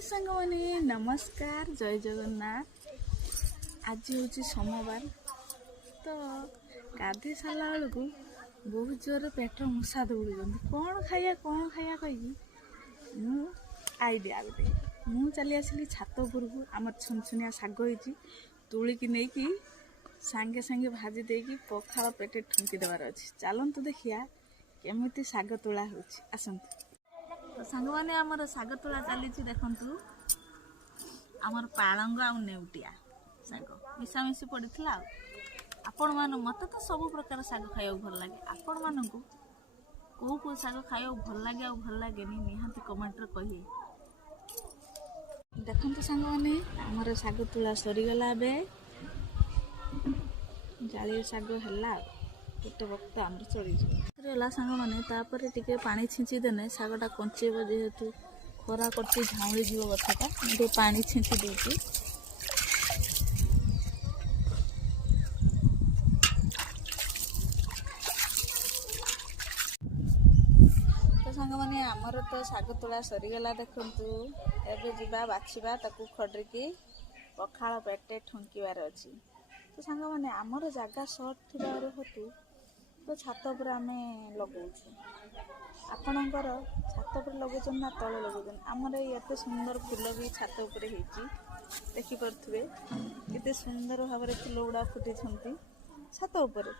हाय सांगमाने नमस्कार जय जगन्नाथ। आज हूँ सोमवार तो गाधे सारा बेलू बहुत जोर पेट मूषा दौड़ कौन खाया कही आइडिया गोटे मु चली आसली छात उपरकू आम छुनछुनिया शाग होती तुलिकी नहीं सांगे सांगे भाजी देकी पखाल पेटे ठुंकी देवार अच्छी। चलतु देखिया केमिति शाग तोला होची आसंतु। तो सांग मैंने आमर शाग तोला चली देखु आमर पालंग आ नेउटिया शाग मिशामिशी पड़ता। आपण मान मत तो सब प्रकार शाग खाया भल लगे। आपण मान कौ शाग खाया भल लगे आ भल लगे निहाती कमेंट कहिए। देखते सांग मैंने आमर शाग तोला सरीगला बे जाली शाग है गोटे वक्त आम चढ़ीला सांग मैंने तापर टिके पानी छींची देने शागटा कंचेब जेहेतु खरा कर झाउली जीव गछटा टे पानी छींची दूसरी। तो सांग मैंने आमर तो शाग तोला सरीगला देखु एबे जीवा बाछिबा ताकू खड्रिकी पखाल पेटे ठुंकीबार अच्छी। तो सांग मैंने आमर जगह सर्ट थी हेतु तो छात पर आम लगाऊँ आपणकर छात पर लगुन ना तले लगुन आमर एत सुंदर फूल भी छात उपर देखिपे केते सुंदर भाव फूल गुड़ा फुटी छात उपर।